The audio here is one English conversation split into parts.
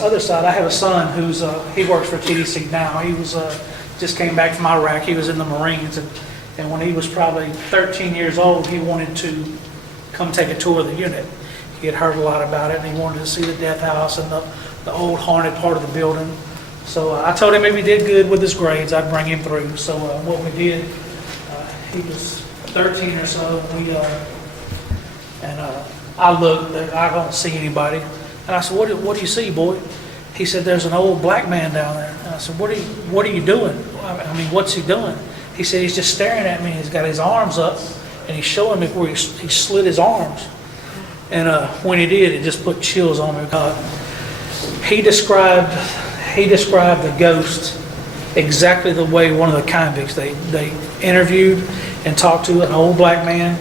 Other side, I have a son who's he works for TDC now. He was just came back from Iraq. He was in the Marines, and when he was probably 13 years old, he wanted to come take a tour of the unit. He had heard a lot about it, and he wanted to see the death house and the old haunted part of the building. So I told him if he did good with his grades, I'd bring him through. So what we did, he was 13 or so, and I looked, I don't see anybody. And I said, what do you see, boy? He said, there's an old black man down there. And I said, what are you doing? I mean, what's he doing? He said, he's just staring at me. He's got his arms up, and he's showing me where he slid his arms. And when he did, it just put chills on me. He described the ghost exactly the way one of the convicts they interviewed and talked to, an old black man,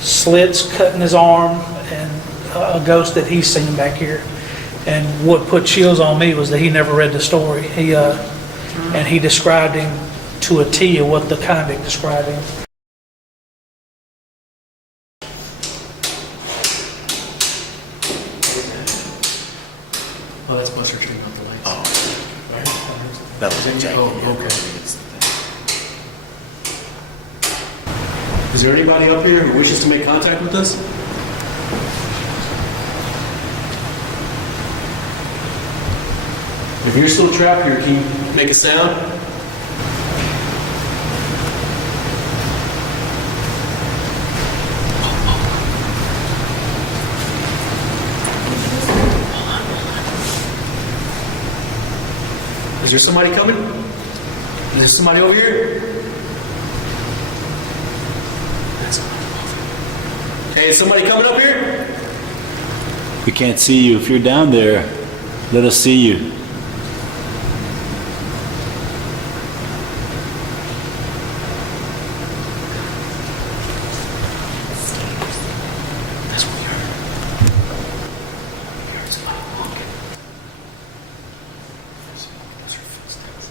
slits cutting his arm, and a ghost that he's seen back here. And what put chills on me was that he never read the story. And he described him to a T of what the convict described him. Oh, that's Buster turning out the lights. Oh, Right? that was it, Jackie. Oh, okay. Is there anybody up here who wishes to make contact with us? If you're still trapped here, can you make a sound? Is there somebody coming? Is there somebody over here? Hey, is somebody coming up here? We can't see you. If you're down there, let us see you. That's what we heard. We heard somebody walking. Those are footsteps.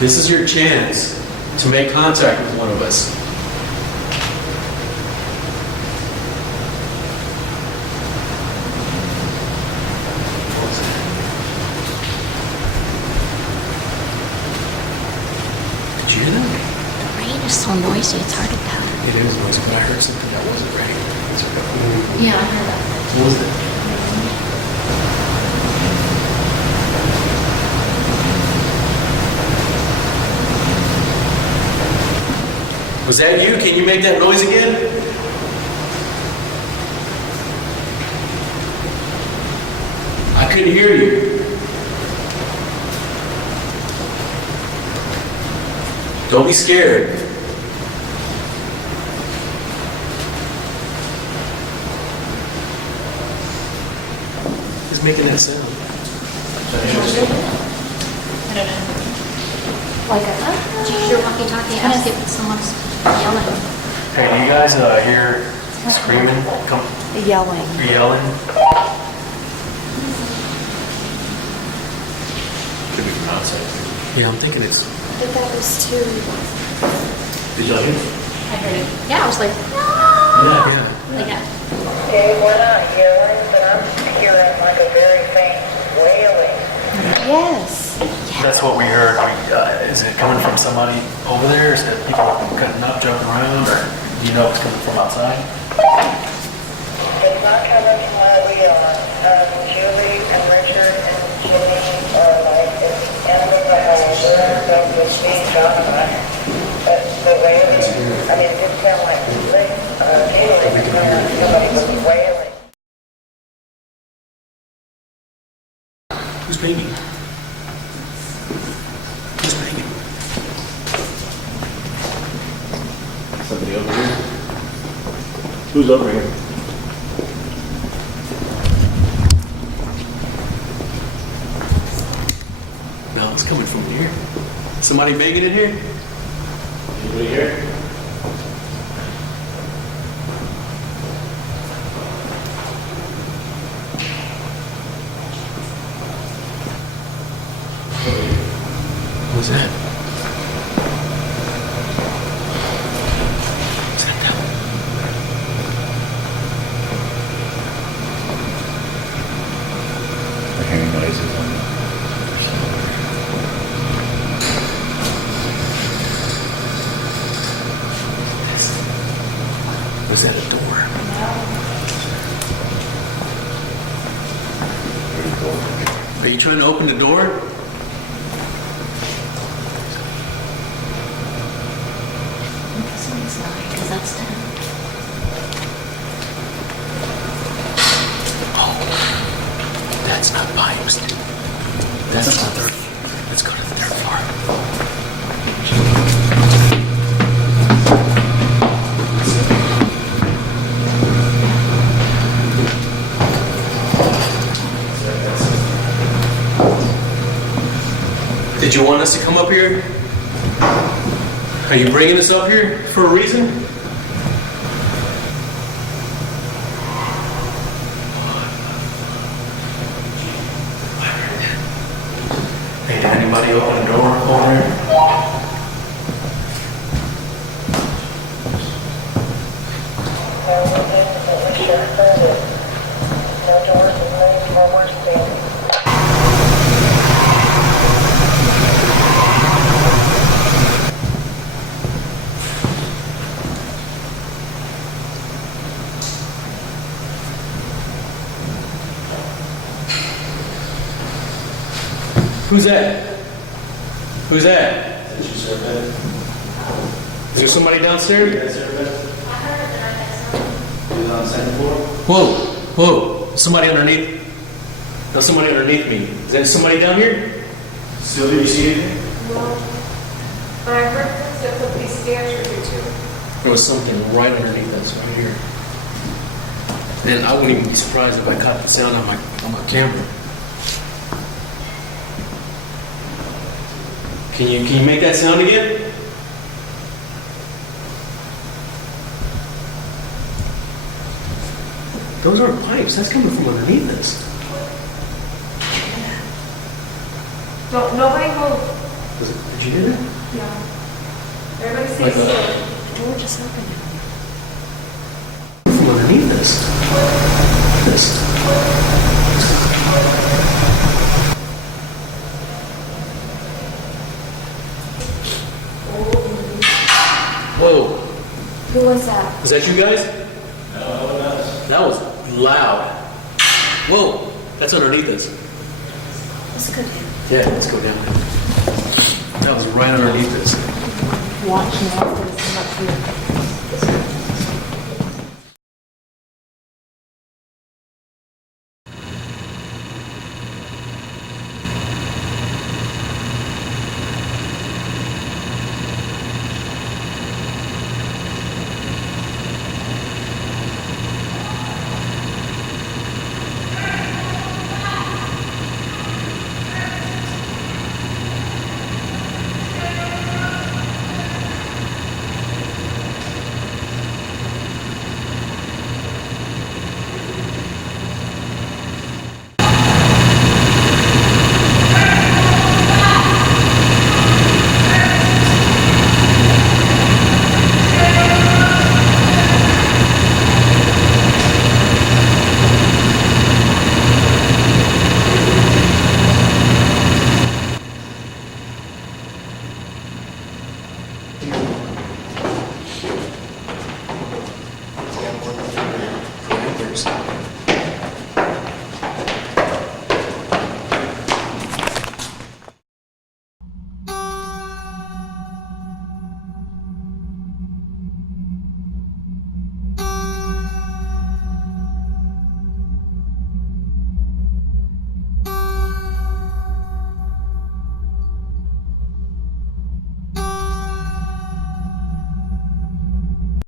This is your chance to make contact with one of us. Did you hear that? The rain is so noisy, it's hard to tell. It is noisy, but I heard something that wasn't ready. Yeah, I heard that. What was it? Was that you? Can you make that noise again? I couldn't hear you. Don't be scared. Who's making that sound? Like a, did you hear walkie-talkie? Ask if someone's yelling. Hey, do you guys hear screaming? Yelling. Or yelling? Could be from outside. Yeah, I'm thinking it's. I think that was too. Did y'all hear? I heard it. Yeah, I was like, ah! Yeah. Like that. Okay, we're not yelling, but I'm hearing like a very faint wailing. Yes. That's what we heard. Is it coming from somebody over there? Is it people cutting up, jumping around, or do you know if it's coming from outside? It's not coming from where we are. Julie and Richard and Jimmy are like in the behind. They're with me, John and I. But the wailing, I mean, it didn't sound like somebody was wailing. Who's banging? Who's banging? Somebody over here? Who's over here? No, it's coming from here. Somebody banging in here? Anybody here? was that? Is that them? I'm hearing noises on the... Was that a door? Are you trying to open the door? Somebody's lying, because that's them. That's not pipes. That's not third. Let's go to the third floor. Did you want us to come up here? Are you bringing us up here for a reason? Hey, did anybody open the door over there? No doors and lanes where we're standing. Who's that? Who's that? Is there somebody downstairs? Whoa, whoa, somebody underneath. No, somebody underneath me. Is that somebody down here? Sylvia, you see anything? No. But I heard footsteps up these stairs or two. There was something right underneath us right here. And I wouldn't even be surprised if I caught the sound on my camera. Can you make that sound again? Those aren't pipes. That's coming from underneath us. Don't, nobody move. Did you hear that? Yeah. Everybody stay Like still. Door just opened. From underneath us. This. Whoa. Who was that? Is that you guys? No, that was loud. Whoa. That's underneath us. Let's go down. Yeah, let's go down there. That was right underneath us. Watch now. There's some up here.